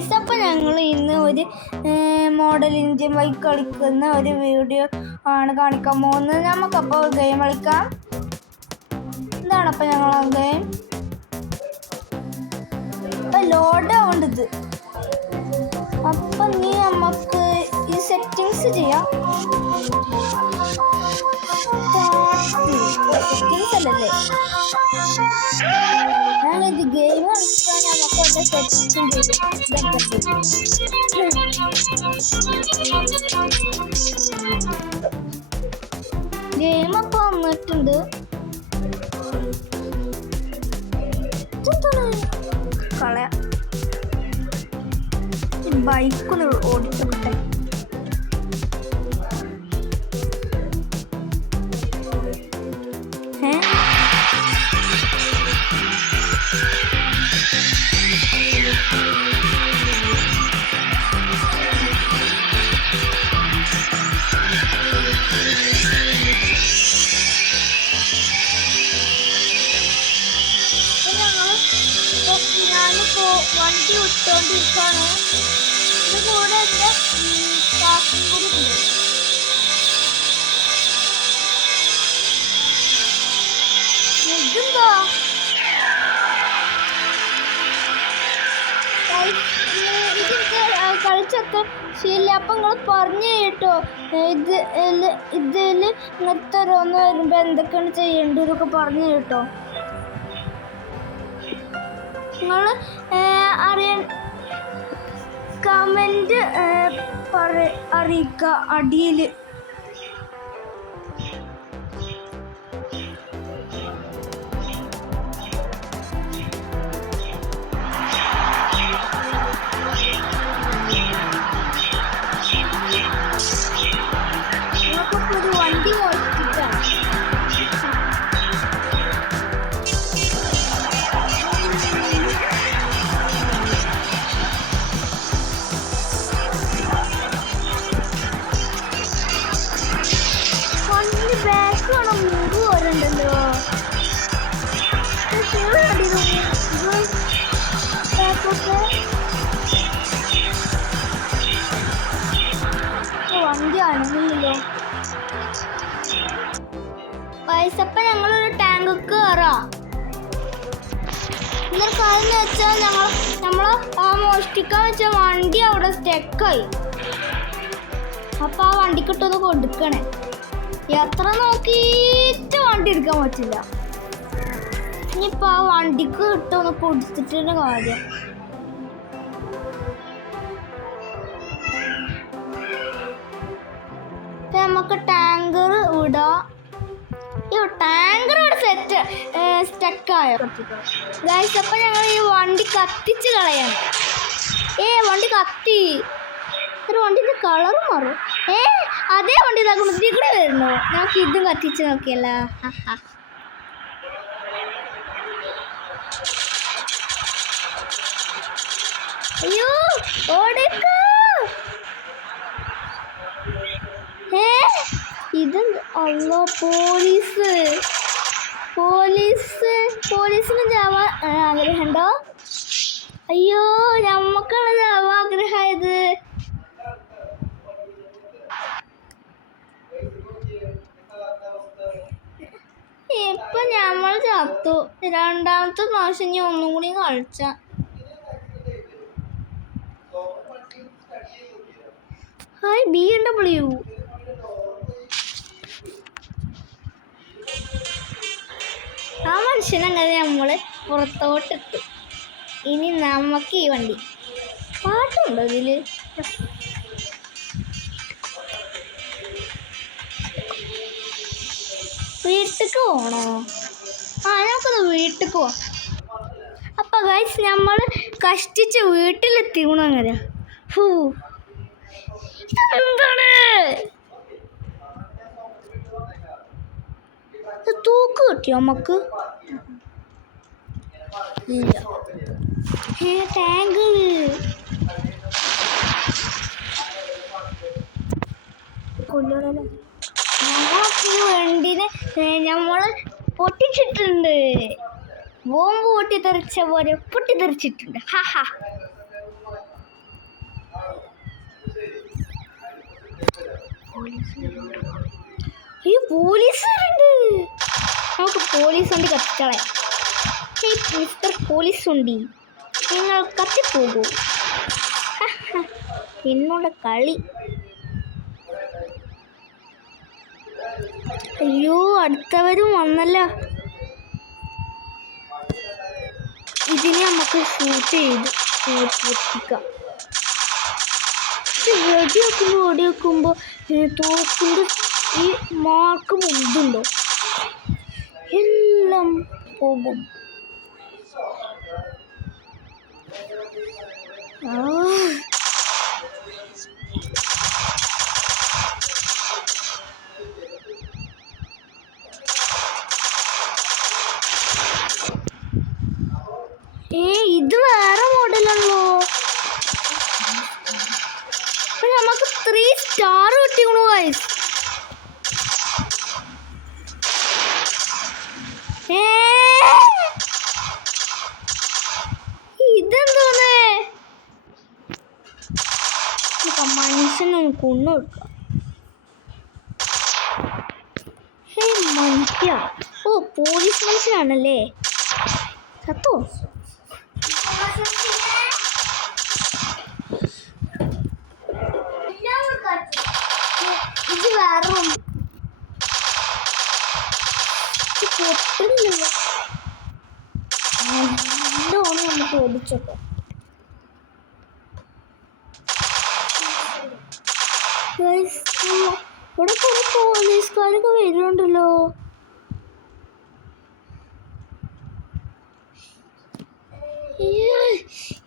Guys, അപ്പം ഞങ്ങൾ ഇന്ന് ഒരു മോഡൽ ഇന്ത്യൻ ബൈക്ക് കളിക്കുന്ന ഒരു വീഡിയോ ആണ് കാണിക്കാൻ പോകുന്നത്. നമുക്കപ്പോൾ ഗെയിം കളിക്കാം. എന്താണ് അപ്പം ഞങ്ങൾ ആ ഗെയിം ഇപ്പം ലോഡ് ആവേണ്ടത്. അപ്പം നമുക്ക് ഈ സെറ്റിങ്സ് ചെയ്യാം. സെറ്റിങ്സ് അല്ലല്ലേ, ഞാനിത് ഗെയിം കളിക്കാൻ നമുക്ക് എൻ്റെ സെറ്റിങ്സ് ഗെയിമൊക്കെ വന്നിട്ടുണ്ട്. കളയാം, ബൈക്കൊന്ന് ഓടിച്ചോട്ടെ. ഞാനിപ്പോ വണ്ടി വിട്ടോണ്ടിരിക്കാണ്. ഇത് കൂടെ എൻ്റെ കാസർഗോഡ് ഇതെന്താ ഇതൊക്കെ കളിച്ചൊക്കെ ശരിയല്ല. അപ്പം നിങ്ങൾ പറഞ്ഞു കേട്ടോ, ഇതിൽ ഇങ്ങനത്തെ ഓരോന്ന് വരുമ്പോൾ എന്തൊക്കെയാണ് ചെയ്യേണ്ടതൊക്കെ പറഞ്ഞു കേട്ടോ. നിങ്ങൾ കമൻറ്റ് അറിയിക്കുക അടിയിൽ. നിങ്ങൾക്കൊക്കെ ഒരു വണ്ടി ഓടിച്ചിട്ടാണ്. ബാക്ക് വേണം, മുമ്പ് പോരണ്ടല്ലോ. വണ്ടി അണങ്ങില്ലല്ലോ. പൈസപ്പം ഞങ്ങളൊരു ടാങ്ക് കയറാം. ഇന്നൊരു കാര്യം വെച്ചാൽ നമ്മൾ ആ മോഷ്ടിക്കാൻ വെച്ച വണ്ടി അവിടെ സ്റ്റക്കായി. അപ്പം ആ വണ്ടിക്കിട്ടൊന്ന് കൊടുക്കണേ. എത്ര നോക്കിയിട്ട് വണ്ടി എടുക്കാൻ പറ്റില്ല. ഇനിയിപ്പോൾ ആ വണ്ടിക്ക് ഇട്ടൊന്ന് കൊടുത്തിട്ട് കാര്യം. നമുക്ക് ടാങ്കർ വിടാം. ടാങ്കർ ഇവിടെ സ്റ്റക്കായോ ഗൈസ്? അപ്പം ഞങ്ങൾ ഈ വണ്ടി കത്തിച്ച് കളയാം. വണ്ടി കത്തി. ഒരു വണ്ടിൻ്റെ കളർ മാറും. അതേ വണ്ടി ഇതാക്കുമ്പോൾ ഇതിൽ കൂടെ വരുന്നു. നമുക്ക് ഇതും കത്തിച്ച് നോക്കിയല്ലോ. അയ്യോ ഓടിക്കോ. ഇത് അല്ലോ പോലീസിന് ജാവാൻ ആഗ്രഹമുണ്ടോ? അയ്യോ, നമ്മക്കാണ് ജാവാൻ ആഗ്രഹമായത്. ഇപ്പൊ നമ്മൾ ചത്തു. രണ്ടാമത്തെ പ്രാവശ്യം ഇനി ഒന്നും കൂടി കളിച്ച. Hi BMW. ആ മനുഷ്യനങ്ങനെ നമ്മൾ പുറത്തോട്ടിട്ടു. ഇനി നമുക്ക് ഈ വണ്ടി. പാട്ടുണ്ടോ ഇതില്? വീട്ടിലേക്ക് പോകണോ? നമുക്കൊന്ന് വീട്ടിലേക്ക് പോവാം. അപ്പം ഗൈസ്, നമ്മൾ കഷ്ടിച്ച് വീട്ടിലെത്തിക്കണോ? അങ്ങനെ എന്താണ് തൂക്ക് കിട്ടിയോ നമുക്ക്? ഇല്ല. ടാങ്ക് കൊല്ലണല്ലോ. ഞങ്ങൾക്ക് വണ്ടിനെ നമ്മൾ പൊട്ടിച്ചിട്ടുണ്ട്. ബോംബ് പൊട്ടിത്തെറിച്ച പോലെ പൊട്ടിത്തെറിച്ചിട്ടുണ്ട്. ഈ പോലീസുകാരുണ്ട്. നമുക്ക് പോലീസ് വണ്ടി കത്തിക്കളയാം. മിസ്റ്റർ പോലീസ് വണ്ടി, നിങ്ങൾ കത്തിപ്പോകൂ. എന്നുള്ള കളി. അയ്യോ, അടുത്തവരും വന്നല്ലോ. ഇതിനെ നമുക്ക് ഷൂട്ട് ചെയ്ത് പൊട്ടിക്കാം. വെടിവെക്കുമ്പോൾ തോക്കിൻ്റെ ഈ മാർക്ക് മുണ്ടുണ്ടോ എല്ലാം പോകും. ഇത് വേറെ മോഡലാണല്ലോ. നമുക്ക് 3 സ്റ്റാർ കിട്ടിക്കണു ഗൈസ്. ഇതെന്തോന്ന്? മനുഷ്യനൊന്ന് കൊന്നു കൊടുക്കാം. മനുഷ്യ, ഓ പോലീസ് മനുഷ്യനാണല്ലേ. സത്തോ ഇത് വേറെ പൊട്ടുന്നില്ല. നല്ലോണം നമുക്ക് ഓടിച്ചോട്ടോ. ഇവിടെ കുറെ പോലീസുകാരൊക്കെ വരുന്നുണ്ടല്ലോ.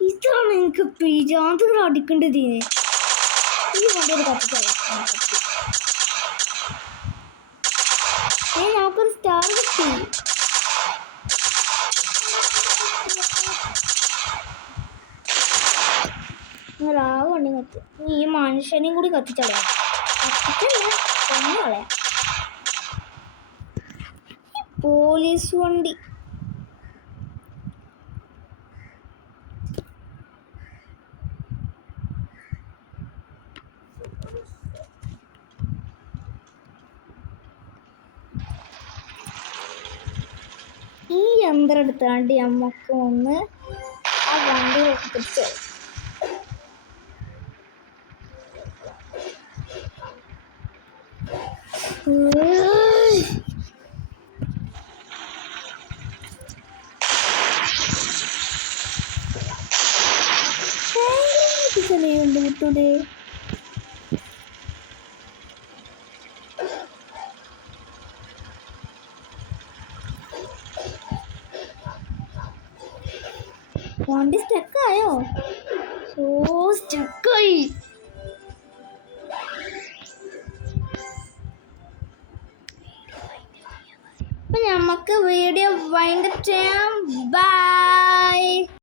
ഇതാണ് എനിക്ക് പിജാന്തകൾ അടിക്കേണ്ടത്. ഈ വണ്ടിയൊരു നമുക്കൊരു സ്റ്റാർ കിട്ടി. ആ വണ്ടി കത്തി. ഈ മനുഷ്യനെയും കൂടി കത്തിച്ചളയാം. കത്തിച്ചളയാം. പോലീസ് വണ്ടി ഈ യന്ത്രം എടുത്താണ്ട് നമുക്ക് ഒന്ന് ആ വണ്ടി വെച്ചിട്ട് വിട്ടൂടെ. വണ്ടി സ്റ്റക്കായോ? സ്റ്റക്കായി. അപ്പൊ നമുക്ക് വീഡിയോ വൈൻഡപ്പ് ചെയ്യാം. ബൈ.